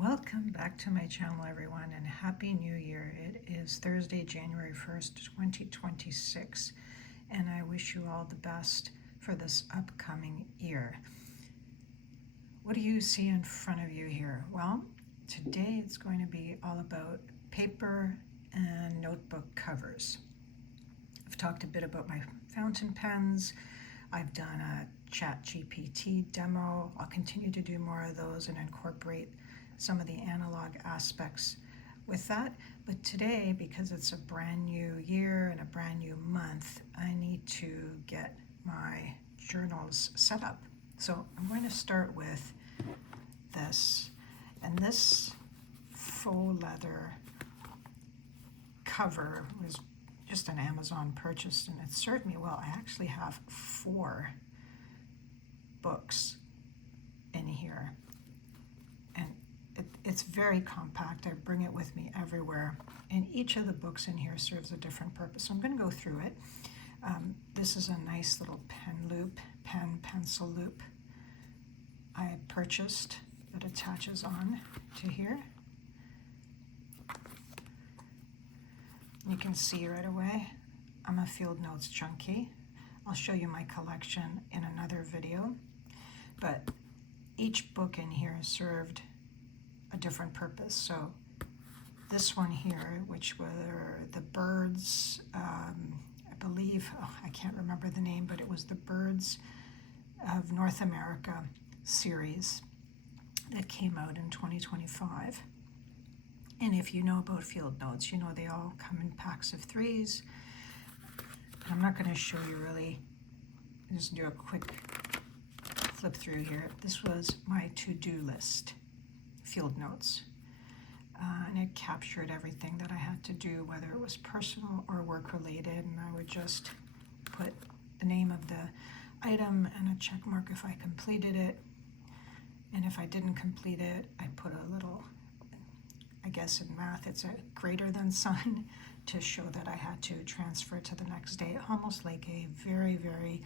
Welcome back to my channel, everyone, and Happy New Year. It is Thursday, January 1st, 2026, and I wish you all the best for this upcoming year. What do you see in front of you here? Well, today it's going to be all about paper and notebook covers. I've talked a bit about my fountain pens. I've done a ChatGPT demo. I'll continue to do more of those and incorporate some of the analog aspects with that. But today, because it's a brand new year and a brand new month, I need to get my journals set up. So I'm going to start with this. And this faux leather cover was just an Amazon purchase, and it served me well. I actually have 4 books in here, and it's very compact. I bring it with me everywhere, and each of the books in here serves a different purpose. So I'm going to go through it. This is a nice little pencil loop I had purchased that attaches on to here. You can see right away, I'm a Field Notes junkie. I'll show you my collection in another video, but each book in here served a different purpose. So this one here, which were the Birds, I believe, I can't remember the name, but it was the Birds of North America series that came out in 2025. And if you know about Field Notes, you know they all come in packs of 3s. I'm not going to show you really, just do a quick flip through here. This was my to-do list, Field Notes. And it captured everything that I had to do, whether it was personal or work related, and I would just put the name of the item and a check mark if I completed it. And if I didn't complete it, I put a little, I guess in math it's a greater than sign to show that I had to transfer it to the next day, almost like a very, very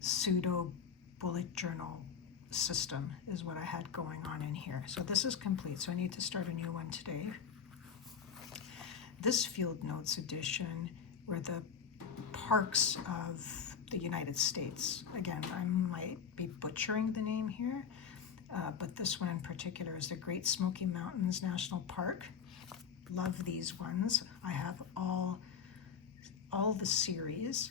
pseudo bullet journal system is what I had going on in here. So this is complete, so I need to start a new one today. This Field Notes edition were the parks of the United States. Again, I might be butchering the name here, but this one in particular is the Great Smoky Mountains National Park. Love these ones. I have all the series,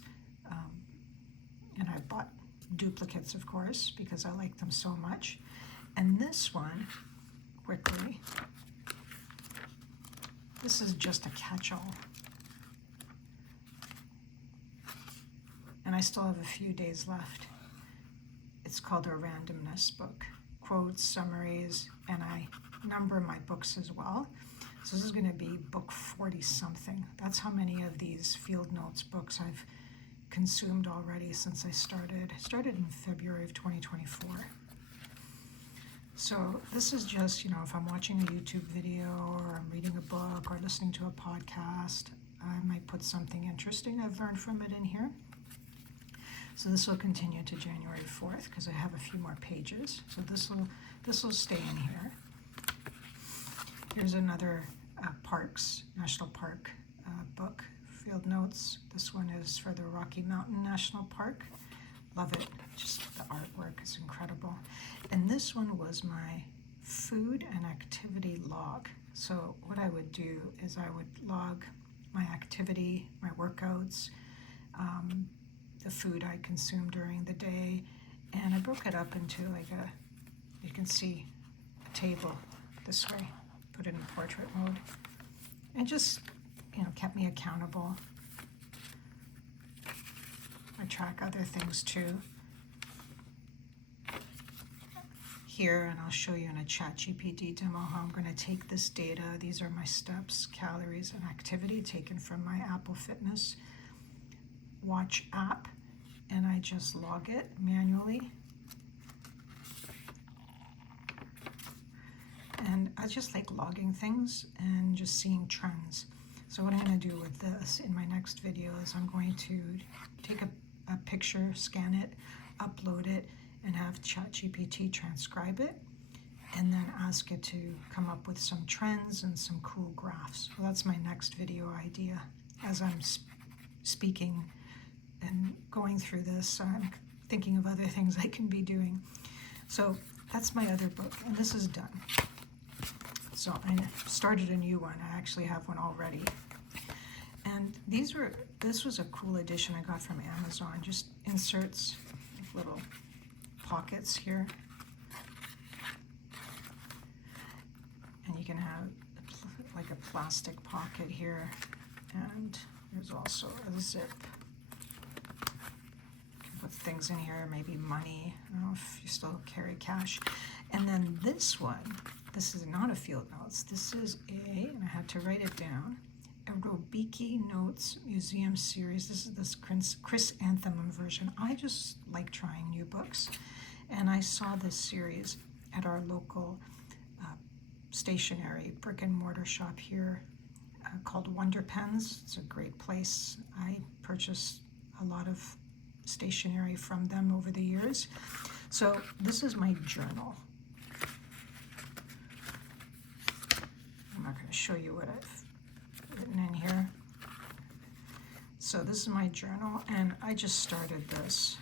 and I bought duplicates, of course, because I like them so much. And this one, quickly, this is just a catch-all. And I still have a few days left. It's called a randomness book. Quotes, summaries, and I number my books as well. So this is going to be book 40-something. That's how many of these Field Notes books I've consumed already since I started. I started in February of 2024. So this is just, if I'm watching a YouTube video or I'm reading a book or listening to a podcast, I might put something interesting I've learned from it in here. So this will continue to January 4th because I have a few more pages. So this will stay in here. Here's another Parks, National Park book, Field Notes. This one is for the Rocky Mountain National Park. Love it, just the artwork is incredible. And this one was my food and activity log. So what I would do is I would log my activity, my workouts, the food I consumed during the day, and I broke it up into like you can see a table this way, put it in portrait mode, and just, kept me accountable. I track other things too here, and I'll show you in a ChatGPT demo how I'm going to take this data. These are my steps, calories, and activity taken from my Apple Fitness Watch app, and I just log it manually. And I just like logging things and just seeing trends. So what I'm going to do with this in my next video is I'm going to take a picture, scan it, upload it, and have ChatGPT transcribe it, and then ask it to come up with some trends and some cool graphs. Well, that's my next video idea. As I'm speaking and going through this, I'm thinking of other things I can be doing. So that's my other book, and this is done. So I started a new one. I actually have one already. And this was a cool edition I got from Amazon. Just inserts, little pockets here. And you can have like a plastic pocket here. And there's also a zip. You can put things in here, maybe money. I don't know if you still carry cash. And then this one, this is not a field notes. This is and I had to write it down, a Robiki Notes Museum series. This is this chrysanthemum version. I just like trying new books. And I saw this series at our local stationery brick and mortar shop here called Wonder Pens. It's a great place. I purchased a lot of stationery from them over the years. So this is my journal. I'm not going to show you what I've written in here. So this is my journal, and I just started this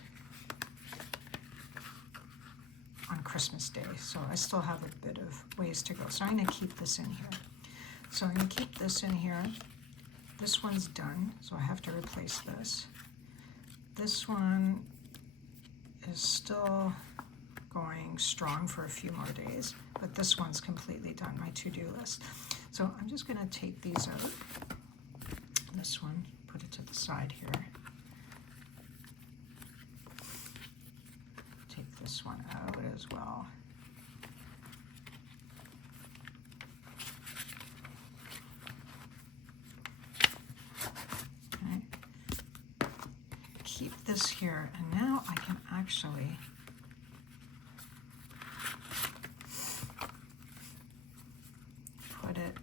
on Christmas Day, so I still have a bit of ways to go. So I'm going to keep this in here. So I'm going to keep this in here. This one's done, so I have to replace this. This one is still going strong for a few more days, but this one's completely done, my to-do list. So I'm just going to take these out. This one, put it to the side here. Take this one out as well. Okay. Keep this here, and now I can actually put it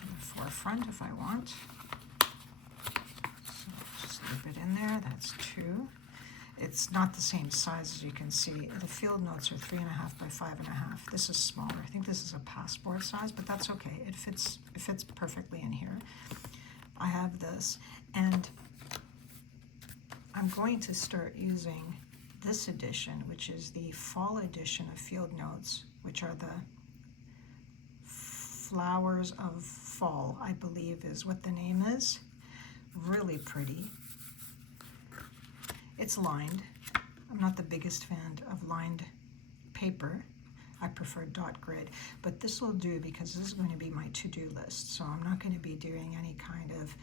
in the forefront if I want. So just leave it in there. That's 2. It's not the same size as you can see. The field notes are 3.5 by 5.5. This is smaller. I think this is a passport size, but that's okay. It fits perfectly in here. I have this, and I'm going to start using this edition, which is the fall edition of Field Notes, which are the Flowers of Fall, I believe is what the name is. Really pretty. It's lined. I'm not the biggest fan of lined paper. I prefer dot grid, but this will do because this is going to be my to-do list. So I'm not going to be doing any kind of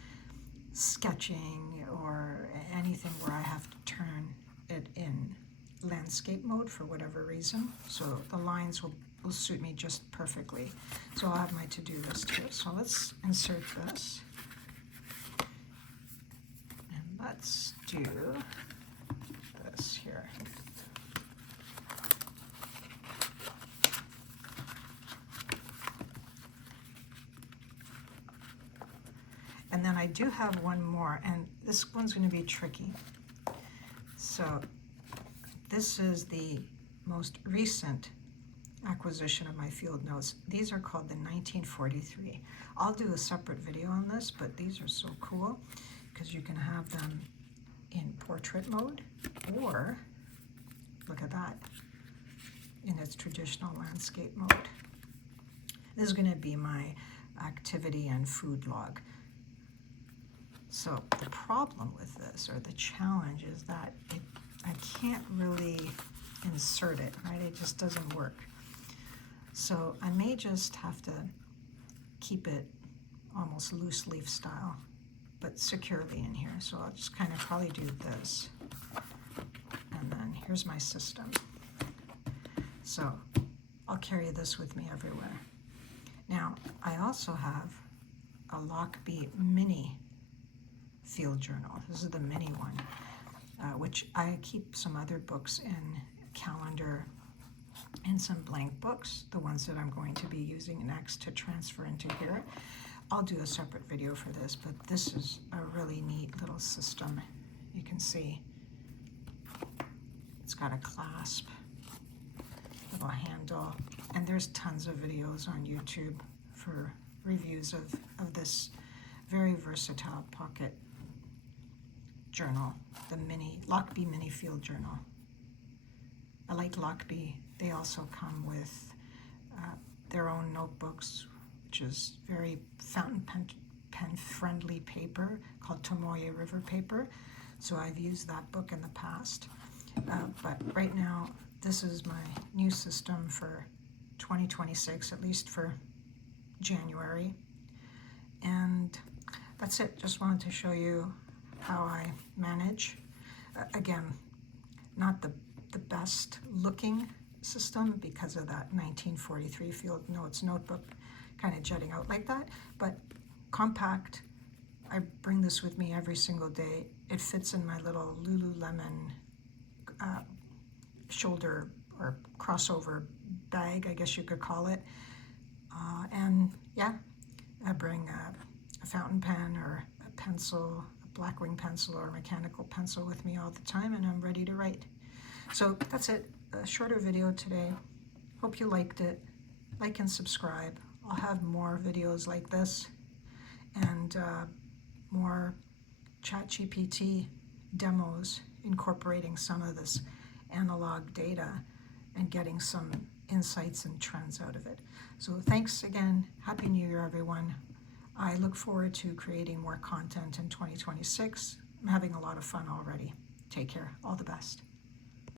sketching or anything where I have to turn it in landscape mode for whatever reason. So the lines will suit me just perfectly. So I'll have my to-do list here. So let's insert this. And let's do this here. And then I do have one more, and this one's going to be tricky. So this is the most recent acquisition of my field notes. These are called the 1943. I'll do a separate video on this, but these are so cool because you can have them in portrait mode, or look at that, in its traditional landscape mode. This is going to be my activity and food log. So the problem with this, or the challenge, is that I can't really insert it, right? It just doesn't work. So I may just have to keep it almost loose leaf style, but securely in here. So I'll just kind of probably do this. And then here's my system. So I'll carry this with me everywhere. Now, I also have a Lockbee mini field journal. This is the mini one, which I keep some other books in, calendar, and some blank books, the ones that I'm going to be using next to transfer into here. I'll do a separate video for this, but this is a really neat little system. You can see it's got a clasp. little handle, and there's tons of videos on YouTube for reviews of this very versatile pocket journal, the Lockbee Mini Field Journal. I like Lockbee. They also come with their own notebooks, which is very fountain pen friendly paper called Tomoe River paper. So I've used that book in the past. But right now, this is my new system for 2026, at least for January. And that's it. Just wanted to show you how I manage. Again, not the best looking system because of that 1943 Field Notes notebook kind of jutting out like that, but compact. I bring this with me every single day. It fits in my little Lululemon shoulder or crossover bag, I guess you could call it. And yeah, I bring a fountain pen or a pencil, a Blackwing pencil or a mechanical pencil with me all the time, and I'm ready to write. So that's it, a shorter video today. Hope you liked it. Like and subscribe. I'll have more videos like this and more ChatGPT demos incorporating some of this analog data and getting some insights and trends out of it. So thanks again. Happy New Year, everyone. I look forward to creating more content in 2026. I'm having a lot of fun already. Take care. All the best.